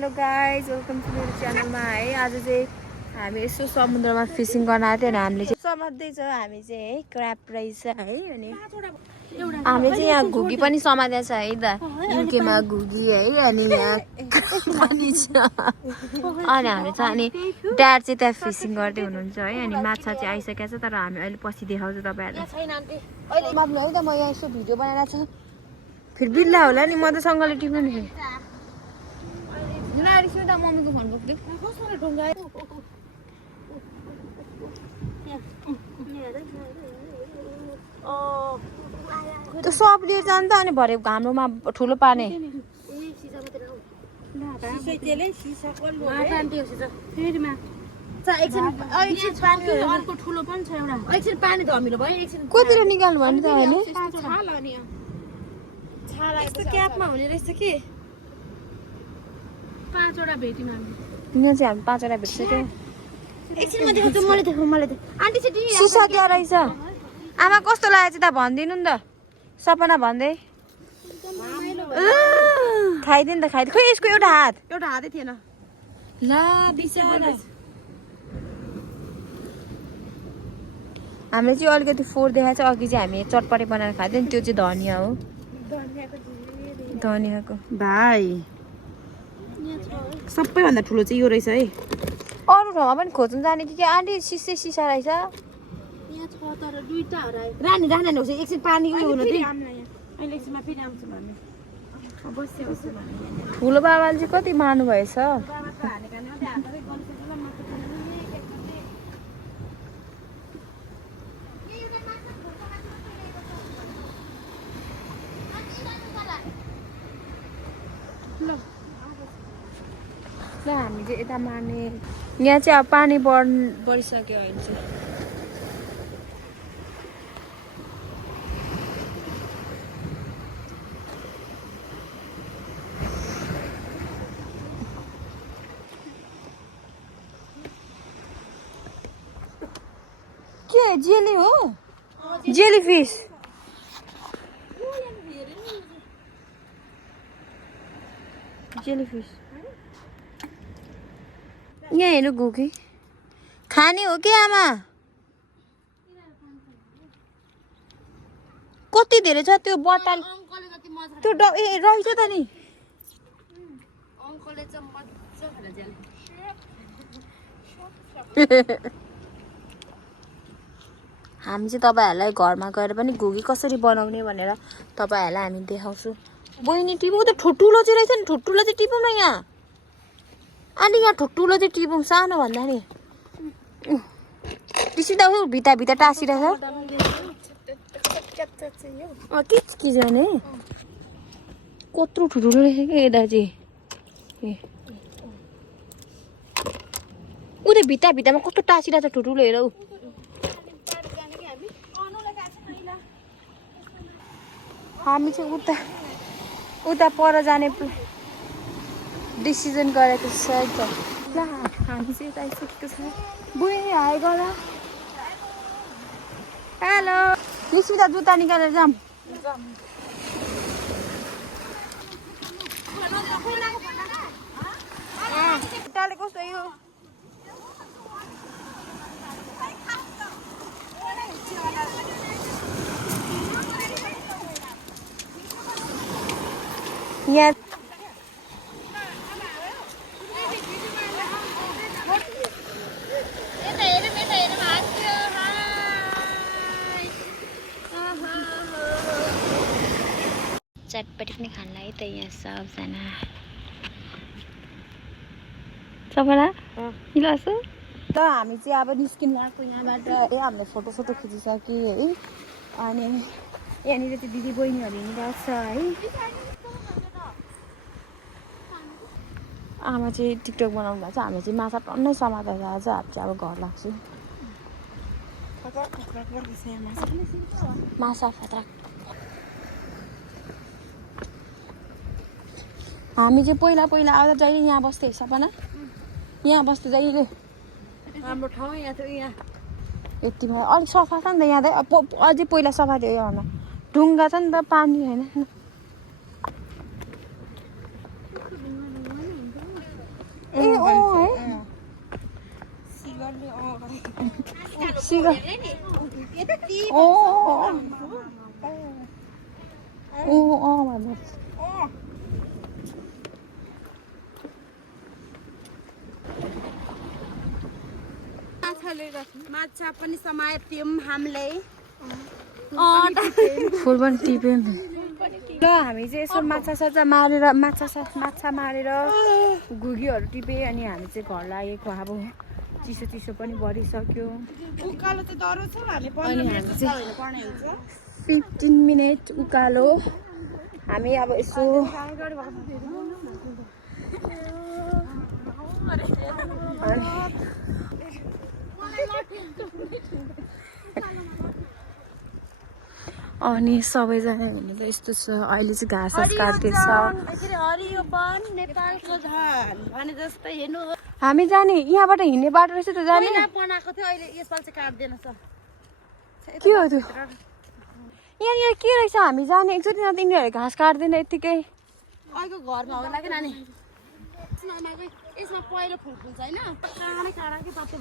Hello guys welcome to मेरो च्यानलमा है। आज चाहिँ हामी यसो समुद्रमा फिसिङ गर्न आएको थियो अनि हामीले चाहिँ समात्दैछ। हामी चाहिँ है क्र्याब रहेछ है। अनि हामीले चाहिँ यहाँ घुगी पनि समातेको छ है त। युकेमा घुगी है। अनि यहाँ पनि छ। अनि हामी चाहिँ अनि ड्याड चाहिँ त्यहाँ फिसिङ गर्दै हुनुहुन्छ है। अनि माछा चाहिँ आइसकेको छ तर हामी अहिले पछि देखाउँछु तपाईँहरूलाई। माग्नु है त म यहाँ यसो भिडियो बनाएर छ फेरि बिल्ला होला नि। म त सँगले टिप्नु नि मम्मीको फोन बोक्दै त्यो सब लिएर जान्छ अनि भरे हाम्रोमा ठुलो पार्ने कतिले निकाल्नु भने त होइन पाँचवटा भेट्यौँ हामी। यहाँ चाहिँ हामी 5वटा भेटिसक्यो। सिसा क्या रहेछ आमा कस्तो लाग्यो चाहिँ त भनिदिनु नि त। सपना भन्दै खाइदिनु त खाइदिनु। खोइ यसको एउटा हातै थिएन ला बिचारा। हामीले चाहिँ अलिकति फोहोर देखाएको छ। अघि चाहिँ हामी चटपटे बनाएर खाँदैन त्यो चाहिँ धनिया हो। धनियाको भाइ सबैभन्दा ठुलो चाहिँ यो रहेछ है। अरू ठाउँमा पनि खोज्नु जाने कि आन्टी सिसा रहेछ। रानी रानी होस् एकछिन पानी उयो हुनु त्यही अहिले एकछिनमा फेरि आउँछु भन्ने बस्यो ठुलो बाबाले चाहिँ कति मार्नु भएछ। हामी चाहिँ यता मार्ने यहाँ चाहिँ अब पानी बढिसक्यो अहिले चाहिँ। के जेली हो जेली फिस जेली फिस यहाँ हेर्नु घुकी खाने हो कि आमा कति धेरै छ त्यो बट्टाल त्यो रहेछ त नि। हामी चाहिँ तपाईँहरूलाई घरमा गएर पनि घुगी कसरी बनाउने भनेर तपाईँहरूलाई हामी देखाउँछु। बहिनी टिपौँ त ठुल्ठुलो चाहिँ रहेछ नि। ठुल्ठुलो चाहिँ टिपौँ न यहाँ अनि यहाँ ठुल्ठुलो चाहिँ टिपौँ सानो भन्दा नि टिसिँदा ऊ भित्ता भित्ता टाँसिरहेछ के जाने कत्रो ठुल्ठुलो रहेछ क्या यता चाहिँ। ऊ त्यो भित्ता भित्तामा कस्तो टाँसिरहेछ ठुल्ठुलो हेर ऊ। हामी चाहिँ उता पर जाने डिसिजन गरेको छ त। ला हामी चाहिँ यता आइसकेको छ। बुढी हाई गर हेलो निस्मिता जुत्ता निकालेर जाऊँ। खुट्टाले कस्तो यो यहाँ चटपटी पनि खान लाग्यो त यहाँ सबजना सबैजना हिलासो त। हामी चाहिँ अब निस्किनु आएको यहाँबाट है। हामीले फोटो खिचिसक्यो है। अनि यहाँनिर चाहिँ दिदी बहिनीहरू हिँडिरहेको छ है। आमा चाहिँ टिकटक बनाउनु भएको छ। हामी चाहिँ माछा टन्नै समातेर आज हामी चाहिँ अब घर लाग्छु। माछा फत्रक हामी चाहिँ पहिला आउँदा जहिले यहाँ बस्थ्यो सपना यहाँ बस्थ्यो जहिले हाम्रो ठाउँ यहाँ थियो। यहाँ यति भयो अलिक सफा छ नि त यहाँ त अझै पहिला सफा थियो यहाँ ढुङ्गा छ नि त पानी होइन सिगा माछा पनि समात्यौँ हामीले फुल पनि टिप्यो नि ल हामी चाहिँ यसो माछा मारेर घुगीहरू टिपेँ अनि हामी चाहिँ घर लागेको अब चिसो चिसो पनि बढिसक्यो उकालो चाहिँ डह्रो छ हामी 15 मिनट उकालो हामी अब यसो अनि सबैजना हेर्नु त यस्तो छ अहिले चाहिँ घाँस काट्दैछ हरियोपन नेपालको धन भने जस्तै हेर्नु हामी जाने यहाँबाट हिँड्ने बाटो रहेछ त जाने बनाएको थियो अहिले यसपालि चाहिँ काट्दैन छ के हो त्यो यहाँनिर के रहेछ हामी जाने एकचोटि न तिनीहरूले घाँस काट्दैन यत्तिकै अहिलेको घरमा होला कि नानी यसमा पहिलो फुल फुल्छ होइन काँडै काँडा कि पत्तो